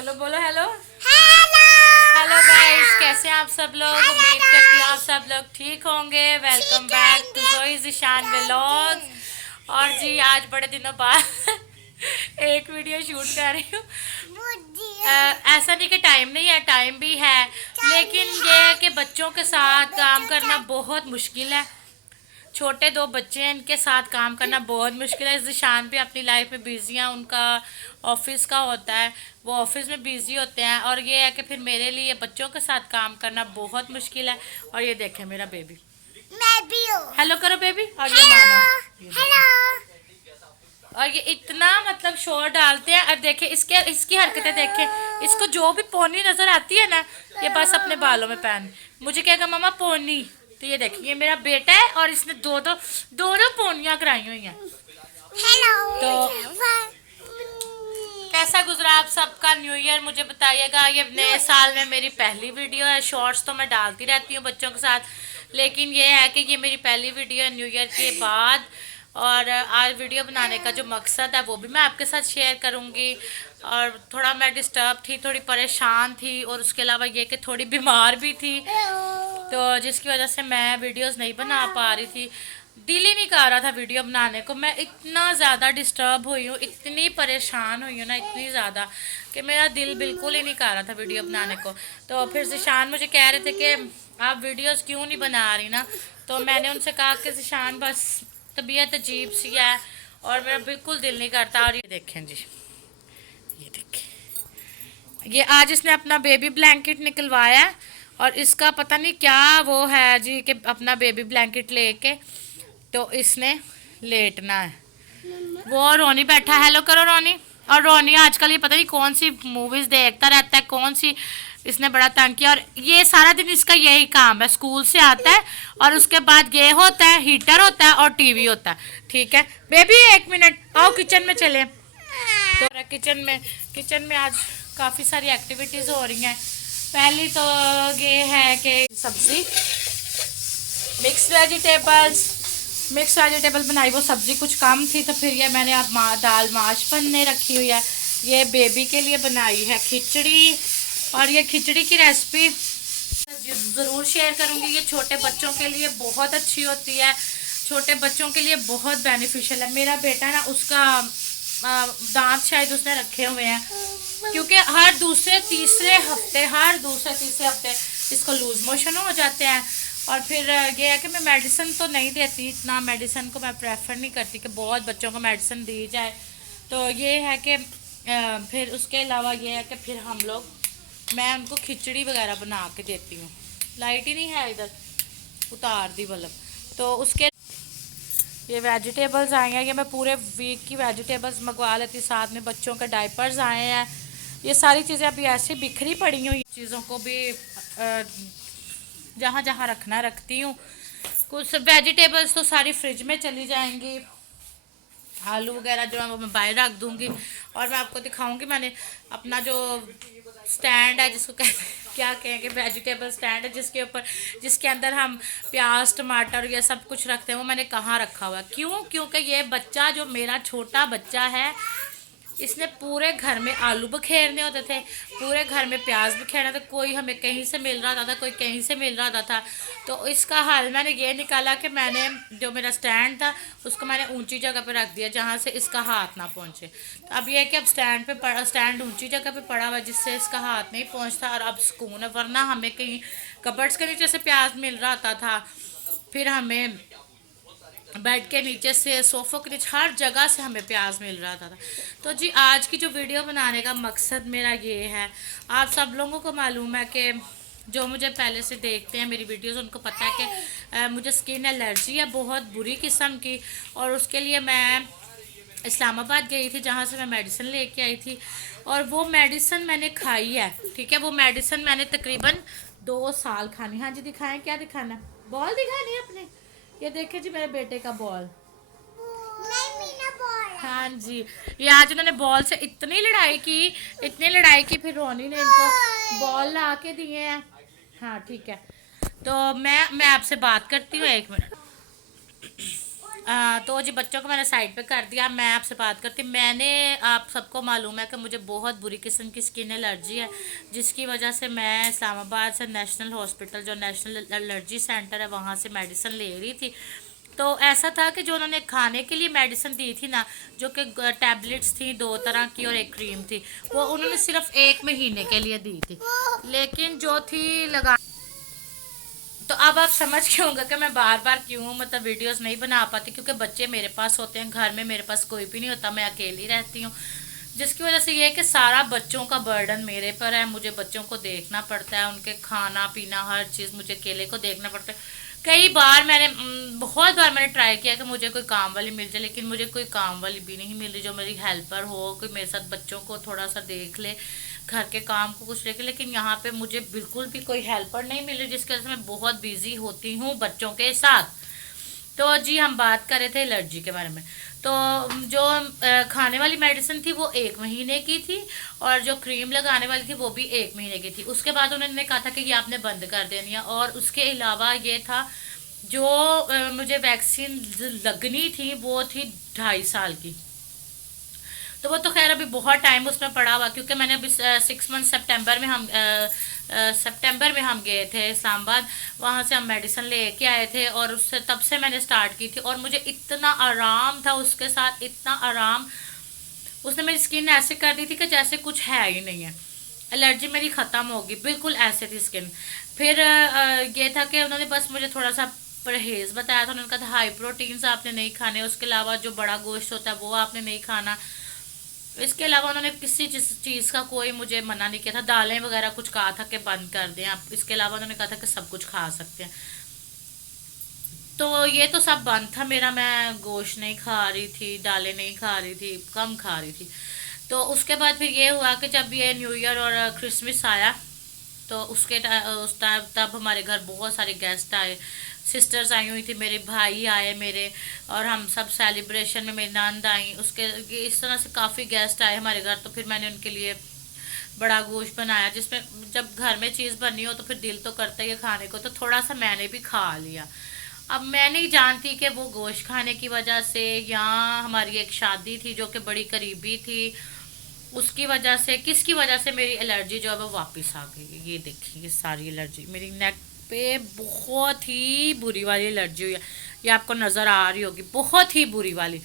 Hello बोलो hello. Hello hello guys, कैसे हैं आप सब लोग? उम्मीद करती हूँ आप सब लोग ठीक होंगे। वेलकम बैक टू जोई ज़िशान व्लॉग्स। और जी आज बड़े दिनों बाद एक वीडियो शूट कर रही हूँ। ऐसा नहीं कि टाइम नहीं है, टाइम भी है, लेकिन ये है कि बच्चों के साथ काम करना बहुत मुश्किल है। छोटे दो बच्चे हैं, इनके साथ काम करना बहुत मुश्किल है। ज़िशान भी अपनी लाइफ में बिज़ी हैं, उनका ऑफिस का होता है, वो ऑफिस में बिज़ी होते हैं। और ये है कि फिर मेरे लिए बच्चों के साथ काम करना बहुत मुश्किल है। और ये देखें मेरा बेबी, मैं भी हूँ। हेलो करो बेबी। और ये मानो, ये हेलो और ये इतना मतलब शोर डालते हैं। और देखे इसके इसकी हरकतें देखें, इसको जो भी पोनी नजर आती है ना, ये बस अपने बालों में पहन मुझे कहेगा मम्मा पोनी। तो ये देखिए ये मेरा बेटा है और इसने दो पोनियां कराई हुई हैं। हेलो तो कैसा गुजरा आप सबका न्यू ईयर, मुझे बताइएगा। ये नए साल में मेरी पहली वीडियो है। शॉर्ट्स तो मैं डालती रहती हूँ बच्चों के साथ, लेकिन ये है कि ये मेरी पहली वीडियो है न्यू ईयर के बाद। और आज वीडियो बनाने का जो मकसद है वो भी मैं आपके साथ शेयर करूँगी। और थोड़ा मैं डिस्टर्ब थी, थोड़ी परेशान थी, और उसके अलावा ये कि थोड़ी बीमार भी थी, तो जिसकी वजह से मैं वीडियोस नहीं बना पा रही थी। दिल ही नहीं कर रहा था वीडियो बनाने को। मैं इतना ज़्यादा डिस्टर्ब हुई हूँ, इतनी परेशान हुई हूँ ना, इतनी ज़्यादा कि मेरा दिल बिल्कुल ही नहीं कर रहा था वीडियो बनाने को। तो फिर ज़िशान मुझे कह रहे थे कि आप वीडियोस क्यों नहीं बना रही ना। तो मैंने उनसे कहा कि ज़िशान बस तबीयत अजीब सी है और मेरा बिल्कुल दिल नहीं करता। और ये देखें जी, ये देखें, ये आज इसने अपना बेबी ब्लैंकेट निकलवाया है। और इसका पता नहीं क्या वो है जी कि अपना बेबी ब्लैंकेट लेके तो इसने लेटना है। वो रोनी बैठा है, हेलो करो रोनी। और रोनी आजकल ये पता नहीं कौन सी मूवीज देखता रहता है, कौन सी इसने बड़ा तंग किया। और ये सारा दिन इसका यही काम है, स्कूल से आता है और उसके बाद ये होता है, हीटर होता है और टीवी होता है। ठीक है बेबी, एक मिनट आओ किचन में चले। तो किचन में आज काफ़ी सारी एक्टिविटीज़ हो रही हैं। पहली तो ये है कि सब्ज़ी मिक्स वेजिटेबल बनाई। वो सब्ज़ी कुछ कम थी तो फिर ये मैंने अब दाल माश बनने रखी हुई है। ये बेबी के लिए बनाई है खिचड़ी, और ये खिचड़ी की रेसिपी ज़रूर शेयर करूँगी। ये छोटे बच्चों के लिए बहुत अच्छी होती है, छोटे बच्चों के लिए बहुत बेनिफिशियल है। मेरा बेटा ना उसका दांत शायद उसने रखे हुए हैं, क्योंकि हर दूसरे तीसरे हफ्ते इसको लूज मोशन हो जाते हैं। और फिर ये है कि मैं मेडिसिन तो नहीं देती, इतना मेडिसिन को मैं प्रेफर नहीं करती कि बहुत बच्चों को मेडिसिन दी जाए। तो ये है कि फिर उसके अलावा ये है कि फिर मैं उनको खिचड़ी वगैरह बना के देती हूँ। लाइट ही नहीं है इधर, उतार दी बल्ब। तो उसके ये वेजिटेबल्स आए हैं, ये मैं पूरे वीक की वेजिटेबल्स मंगवा लेती, साथ में बच्चों के डायपर्स आए हैं। ये सारी चीज़ें अभी ऐसे बिखरी पड़ी हुई, चीज़ों को भी जहाँ जहाँ रखना रखती हूँ। कुछ वेजिटेबल्स तो सारी फ्रिज में चली जाएंगी, आलू वगैरह जो है वो मैं बाहर रख दूँगी। और मैं आपको दिखाऊंगी, मैंने अपना जो स्टैंड है जिसको क्या कहेंगे, वेजिटेबल स्टैंड है, जिसके अंदर हम प्याज टमाटर ये सब कुछ रखते हैं, वो मैंने कहाँ रखा हुआ है। क्योंकि ये बच्चा जो मेरा छोटा बच्चा है, इसने पूरे घर में आलू बखेरने होते थे, पूरे घर में प्याज बखेरना था। कोई हमें कहीं से मिल रहा था, कोई कहीं से मिल रहा था। तो इसका हल मैंने ये निकाला कि मैंने जो मेरा स्टैंड था उसको मैंने ऊंची जगह पे रख दिया, जहाँ से इसका हाथ ना पहुँचे। तो अब ये है कि अब स्टैंड ऊंची जगह पे पड़ा हुआ है, जिससे इसका हाथ नहीं पहुँचता और अब सुकून है। वरना हमें कहीं कबर्ड्स के नीचे से प्याज मिल रहा था, फिर हमें बेड के नीचे से, सोफ़ों के नीचे, हर जगह से हमें प्याज मिल रहा था। तो जी आज की जो वीडियो बनाने का मकसद मेरा ये है, आप सब लोगों को मालूम है कि जो मुझे पहले से देखते हैं मेरी वीडियोस, उनको पता है कि मुझे स्किन एलर्जी है बहुत बुरी किस्म की। और उसके लिए मैं इस्लामाबाद गई थी, जहाँ से मैं मेडिसिन लेके आई थी, और वो मेडिसिन मैंने खाई है। ठीक है, वो मेडिसिन मैंने तकरीबन 2 साल खानी। हाँ जी दिखाएं, क्या दिखाना, बॉल दिखानी है अपने। ये देखे जी मेरे बेटे का बॉल। हाँ जी, ये आज उन्होंने बॉल से इतनी लड़ाई की, फिर रोनी ने इनको बॉल ला के दिए हैं। हाँ ठीक है, तो मैं आपसे बात करती हूँ, 1 मिनट। तो जी बच्चों को मैंने साइड पे कर दिया। मैं आपसे बात करती, मैंने, आप सबको मालूम है कि मुझे बहुत बुरी किस्म की स्किन एलर्जी है, जिसकी वजह से मैं इस्लामाबाद से नेशनल हॉस्पिटल, जो नेशनल एलर्जी सेंटर है, वहाँ से मेडिसिन ले रही थी। तो ऐसा था कि जो उन्होंने खाने के लिए मेडिसिन दी थी ना, जो कि टैबलेट्स थी 2 तरह की और एक क्रीम थी, वो उन्होंने सिर्फ 1 महीने के लिए दी थी। लेकिन जो थी लगा, तो अब आप समझ गए होंगे कि मैं बार बार क्यों मतलब वीडियोस नहीं बना पाती, क्योंकि बच्चे मेरे पास होते हैं घर में, मेरे पास कोई भी नहीं होता, मैं अकेली रहती हूँ, जिसकी वजह से ये है कि सारा बच्चों का बर्डन मेरे पर है। मुझे बच्चों को देखना पड़ता है, उनके खाना पीना हर चीज़ मुझे अकेले को देखना पड़ता है। कई बार मैंने बहुत बार मैंने ट्राई किया कि मुझे कोई काम वाली मिल जाए, लेकिन मुझे कोई काम वाली भी नहीं मिल रही जो मेरी हेल्पर हो, कोई मेरे साथ बच्चों को थोड़ा सा देख ले, घर के काम को कुछ लेके। लेकिन यहाँ पे मुझे बिल्कुल भी कोई हेल्पर नहीं मिल रही, जिसकी वजह से मैं बहुत बिजी होती हूँ बच्चों के साथ। तो जी हम बात कर रहे थे एलर्जी के बारे में। तो जो खाने वाली मेडिसिन थी वो 1 महीने की थी, और जो क्रीम लगाने वाली थी वो भी 1 महीने की थी। उसके बाद उन्होंने कहा था कि ये आपने बंद कर देनी है। और उसके अलावा ये था, जो मुझे वैक्सीन लगनी थी वो थी 2.5 साल की। तो वो तो खैर अभी बहुत टाइम उसमें पड़ा हुआ, क्योंकि मैंने अभी 6 मंथ सितंबर में हम गए थे इस्लामाबाद, वहाँ से हम मेडिसिन लेके आए थे, और उससे तब से मैंने स्टार्ट की थी। और मुझे इतना आराम था उसके साथ, इतना आराम, उसने मेरी स्किन ऐसे कर दी थी कि जैसे कुछ है ही नहीं है, एलर्जी मेरी ख़त्म होगी, बिल्कुल ऐसे थी स्किन। फिर ये था कि उन्होंने बस मुझे थोड़ा सा परहेज़ बताया था। उन्होंने कहा था हाई प्रोटीन्स आपने नहीं खाने, उसके अलावा जो बड़ा गोश्त होता है वो आपने नहीं खाना। इसके अलावा उन्होंने किसी चीज़ का कोई मुझे मना नहीं किया था। दालें वगैरह कुछ कहा था कि बंद कर दें आप, इसके अलावा उन्होंने कहा था कि सब कुछ खा सकते हैं। तो ये तो सब बंद था मेरा, मैं गोश्त नहीं खा रही थी, दालें नहीं खा रही थी, कम खा रही थी। तो उसके बाद फिर ये हुआ कि जब ये न्यू ईयर और क्रिसमस आया, तो उस टाइम तब हमारे घर बहुत सारे गेस्ट आए, सिस्टर्स आई हुई थी, मेरे भाई आए मेरे, और हम सब सेलिब्रेशन में, मेरी नंद आई, उसके इस तरह से काफ़ी गेस्ट आए हमारे घर। तो फिर मैंने उनके लिए बड़ा गोश्त बनाया, जिसमें जब घर में चीज़ बनी हो तो फिर दिल तो करता ही है खाने को, तो थोड़ा सा मैंने भी खा लिया। अब मैं नहीं जानती कि वो गोश्त खाने की वजह से, या हमारी एक शादी थी जो कि बड़ी करीबी थी, उसकी वजह से, किसकी वजह से मेरी एलर्जी जो है वो वापस आ गई। ये देखिए, ये सारी एलर्जी मेरी नेक पे, बहुत ही बुरी वाली एलर्जी हुई है, ये आपको नज़र आ रही होगी, बहुत ही बुरी वाली।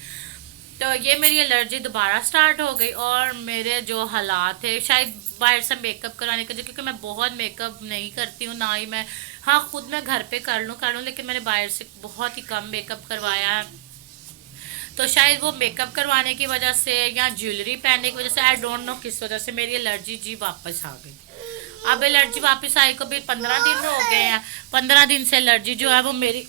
तो ये मेरी एलर्जी दोबारा स्टार्ट हो गई, और मेरे जो हालात थे, शायद बाहर से मेकअप कराने का, क्योंकि मैं बहुत मेकअप नहीं करती हूँ, ना ही मैं, हाँ खुद मैं घर पे कर लूँ, लेकिन मैंने बाहर से बहुत ही कम मेकअप करवाया है। तो शायद वो मेकअप करवाने की वजह से या ज्वेलरी पहनने की वजह से, आई डोंट नो किस वजह से मेरी एलर्जी जी वापस आ गई। अब एलर्जी वापस आई को भी 15 दिन हो गए हैं। 15 दिन से एलर्जी जो है वो मेरी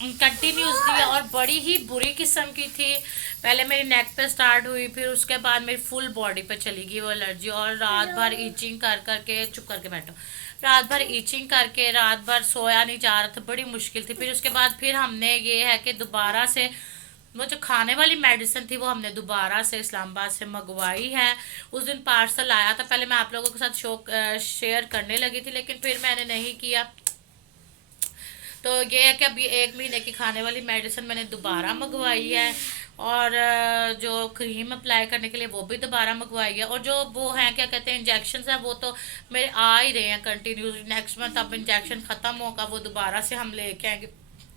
कंटिन्यूसली है, और बड़ी ही बुरी किस्म की थी। पहले मेरी नेक पे स्टार्ट हुई, फिर उसके बाद मेरी फुल बॉडी पे चली गई वो एलर्जी, और रात भर ईचिंग कर करके, चुप करके बैठो, रात भर ईचिंग करके रात भर सोया नहीं जा रहा था, बड़ी मुश्किल थी। फिर उसके बाद फिर हमने ये है कि दोबारा से वो जो खाने वाली मेडिसिन थी वो हमने दोबारा से इस्लामाबाद से मंगवाई है। उस दिन पार्सल आया था, पहले मैं आप लोगों के साथ शेयर करने लगी थी, लेकिन फिर मैंने नहीं किया। तो ये है कि अभी 1 महीने की खाने वाली मेडिसिन मैंने दोबारा मंगवाई है, और जो क्रीम अप्लाई करने के लिए वो भी दोबारा मंगवाई है, और जो वो हैं क्या कहते हैं इंजेक्शन है, वो तो मेरे आ ही रहे हैं कंटिन्यूसली। नेक्स्ट मंथ अब इंजेक्शन ख़त्म होगा, वो दोबारा से हम लेके आएंगे,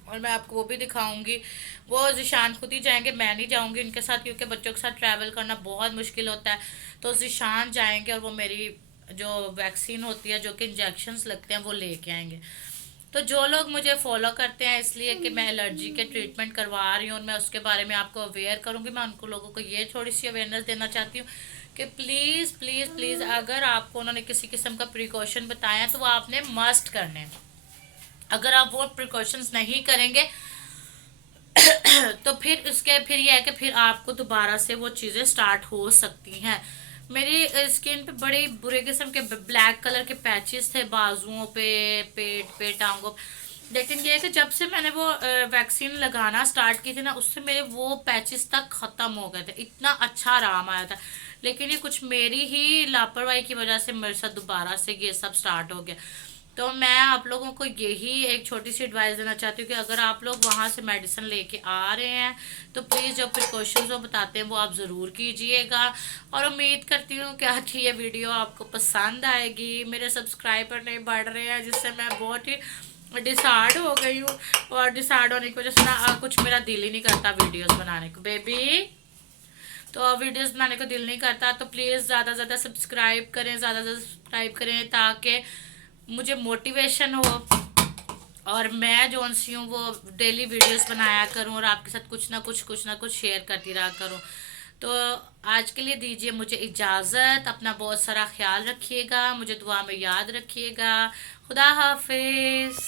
और मैं आपको वो भी दिखाऊंगी। वो जिशान खुद ही जाएंगे, मैं नहीं जाऊंगी उनके साथ, क्योंकि बच्चों के साथ ट्रैवल करना बहुत मुश्किल होता है। तो जिशान जाएंगे, और वो मेरी जो वैक्सीन होती है, जो कि इंजेक्शन्स लगते हैं, वो लेके आएंगे। तो जो लोग मुझे फॉलो करते हैं इसलिए कि मैं एलर्जी के ट्रीटमेंट करवा रही हूँ, और मैं उसके बारे में आपको अवेयर करूँगी, मैं उनको लोगों को ये थोड़ी सी अवेयरनेस देना चाहती हूँ कि प्लीज़ प्लीज़ प्लीज़, अगर आपको उन्होंने किसी किस्म का प्रिकॉशन बताया है तो वो आपने मस्ट करने हैं। अगर आप वो प्रिकॉशंस नहीं करेंगे तो फिर यह है कि फिर आपको दोबारा से वो चीज़ें स्टार्ट हो सकती हैं। मेरी स्किन पे बड़े बुरे किस्म के ब्लैक कलर के पैचेस थे, बाजुओं पे, पेट पे, टांगों पे। लेकिन ये है कि जब से मैंने वो वैक्सीन लगाना स्टार्ट की थी ना, उससे मेरे वो पैचेस तक ख़त्म हो गए थे, इतना अच्छा आराम आया था। लेकिन ये कुछ मेरी ही लापरवाही की वजह से मेरे साथ दोबारा से ये सब स्टार्ट हो गया। तो मैं आप लोगों को यही एक छोटी सी एडवाइस देना चाहती हूँ कि अगर आप लोग वहाँ से मेडिसिन लेके आ रहे हैं तो प्लीज़ जो प्रिकॉशंस वो बताते हैं वो आप ज़रूर कीजिएगा। और उम्मीद करती हूँ कि आज ये वीडियो आपको पसंद आएगी। मेरे सब्सक्राइबर नहीं बढ़ रहे हैं जिससे मैं बहुत ही डिसार्ड हो गई हूँ, और डिसार्ड होने की वजह से ना कुछ मेरा दिल ही नहीं करता वीडियोस बनाने को बेबी। तो वीडियोस बनाने को दिल नहीं करता, तो प्लीज़ ज़्यादा से ज़्यादा सब्सक्राइब करें, ज़्यादा से ज़्यादा सब्सक्राइब करें ताकि मुझे मोटिवेशन हो और मैं जो सी हूँ वो डेली वीडियोस बनाया करूँ और आपके साथ कुछ ना कुछ शेयर करती रहा करूँ। तो आज के लिए दीजिए मुझे इजाज़त। अपना बहुत सारा ख्याल रखिएगा, मुझे दुआ में याद रखिएगा। खुदा हाफिज़।